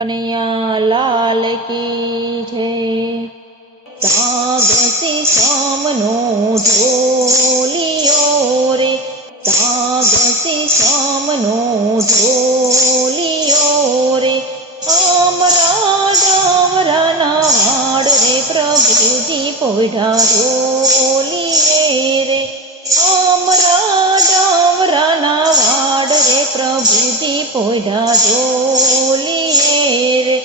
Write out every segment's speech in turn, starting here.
કનૈયા લાલ કી જય। સાગસી સામનો ઢોલિયો રે, સાગસી સામનો ઢોલિયો રે, અમરા ડાવરાના વાડ રે પ્રભુજી પોઢા ઢોલિયે રે, અમરા ડાવરાના વાડ રે પ્રભુજી પોઢા ઢોલિયે રે,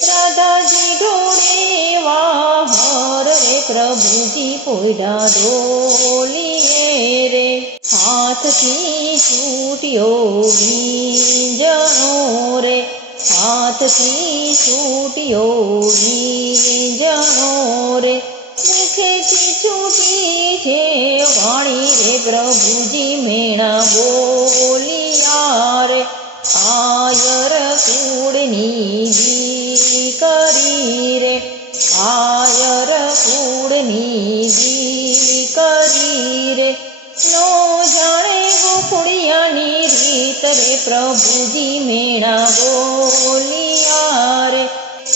રાધાજી ઢોળે વાહર રે પ્રભુજી પોઢા ઢોલિયે રે, હાથથી છૂટ્યો વીંજણો રે, હાથથી છૂટ્યો વીંજણો રે, મુખેથી છૂટી છે વાણી રે પ્રભુજી મેણા બોલિયા રે, આયર કુળની દીકરી રે, આયર કુળની દીકરી રે, નો જાણે ગોકુળિયાની રીત રે પ્રભુજી મેણા બોલિયા રે,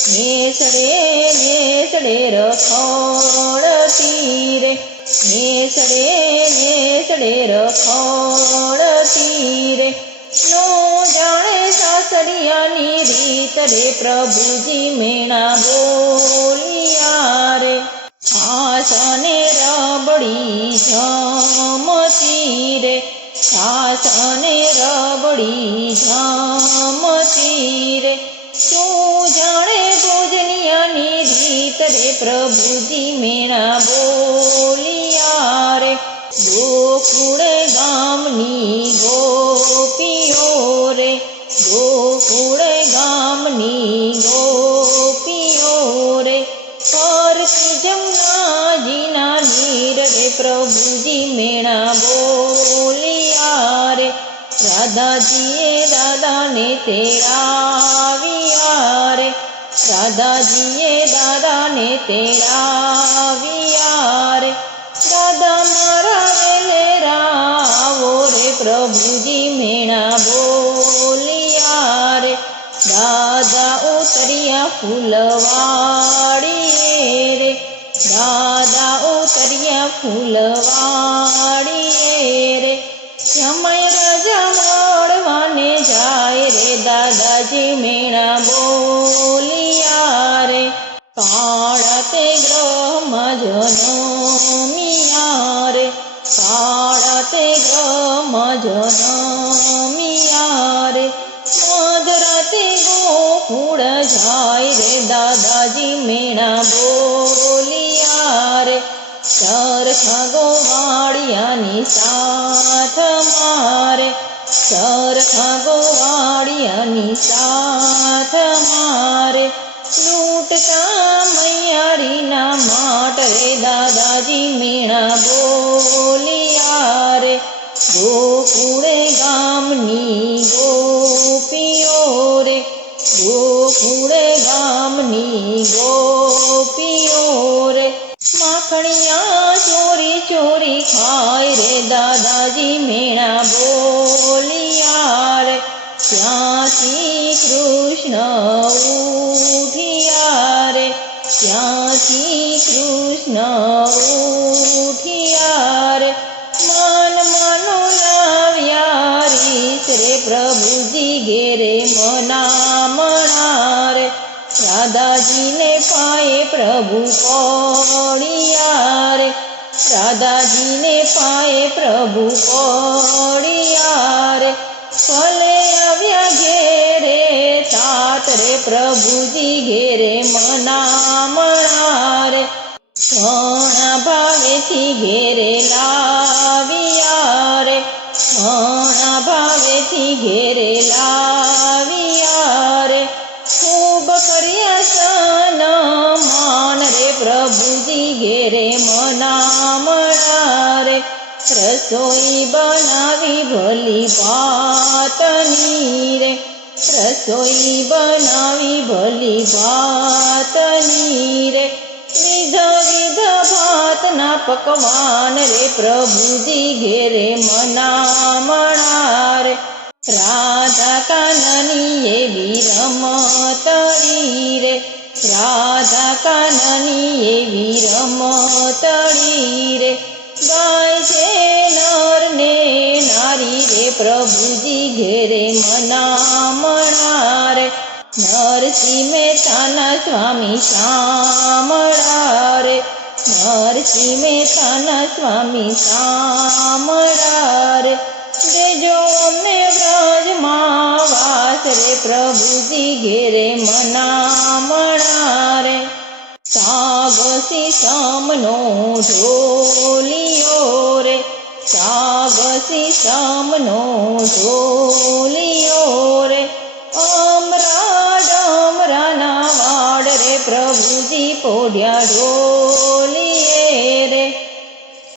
નેસડે નેસડે રખડતી રે, નેસડે નેસડે રખડતી રે, નો જાણે સાસરિયાની રીત રે પ્રભુજી મેણા બોલિયા રે, છાસને રબડી જમતી રે, છાસને રબડી જમતી રે, શું જાણે ભોજનિયાની રીત રે પ્રભુજી મેણા બોલિયા રે, ગોકુળ ગામની ગોપીઓ રે, ગોકુળ ગામની ગોપીઓ રે, પરથી જમનાજીના નીર રે પ્રભુજી મેણા બોલિયા રે, રાધાજીએ દાદાને તેડાવ્યા રે, રાધાજીએ દાદાને તેડાવ્યા રે, દાદા મારા વેલેરા આવો રે પ્રભુજી મેણા બોલિયા રે, દાદા ઉતર્યા ફૂલવાડીએ રે, દાદા ઉતર્યા ફૂલવાડીએ રે, જમાઈ રાજા મળવાને જાય રે દાદાજી મેણા બોલિયા રે, કાળા તે ગ્રહમાં જનમિયા રે, કાળા તે ગ્રહમાં જનમિયા રે, મધરાતે ગોકુળ જાય રે દાદાજી મેણા બોલિયા રે, સરખા ગોવાળિયાની સાથ મારે, સરખા ગોવાળિયાની સાથ મારે, લૂંટતા મૈયારીના માટ રે દાદાજી મેણા બોલિયા રે, ગોકુળે ગામની ગોપીઓ રે, ગોકુળે ગામની ગોપીઓ રે, માખણિયા ચોરી ચોરી ખાય રે દાદાજી મેણા બોલિયા રે, ત્યાંથી કૃષ્ણ ઉઠિયા રે, ત્યાંથી કૃષ્ણ ઉઠિયા રે, મન મનો લાવ્યા રીત રે પ્રભુજી ઘેરે મનામણા રે, રાધાજીને પાયે પ્રભુ પડ્યા રે, રાધાજીને પાયે પ્રભુ પડ્યા રે, ભલે આવ્યા ઘેરે तात રે પ્રભુજી ઘેરે મનામણા રે, ઘણા ભાવેથી ઘેરે લાવ્યા રે, ઘણા ભાવેથી ઘેરે લાવ્યા રે, ખૂબ કર્યા સન્માન રે પ્રભુજી ઘેરે મનામણા રે, રસોઈ બનાવી ભલી ભાતની રે, રસોઈ બનાવી ભલી ભાતની રે, વિધ વિધ ભાતના પકવાન રે પ્રભુજી ઘેરે મનામણા રે, રાધા કાનની એવી રમતડી રે, રાધા કાનની એવી રમતડી રે, ગાય છે નર ને નારી રે, પ્રભુજી ઘેરે મનામણા રે, નરસિંહ મહેતાના સ્વામી શામળા રે, નરસિંહ મહેતાના સ્વામી શામળા રે, દેજો અમને વ્રજમાં વાસ રે, પ્રભુજી ઘેરે મનામણા રે, સાગસી સમનો ઢોલિયો રે, સાગસી સમનો ઢોલિયો રે, અમરા ડમરાના વાડ રે, પ્રભુજી પોઢ્યા ઢોલિયે રે.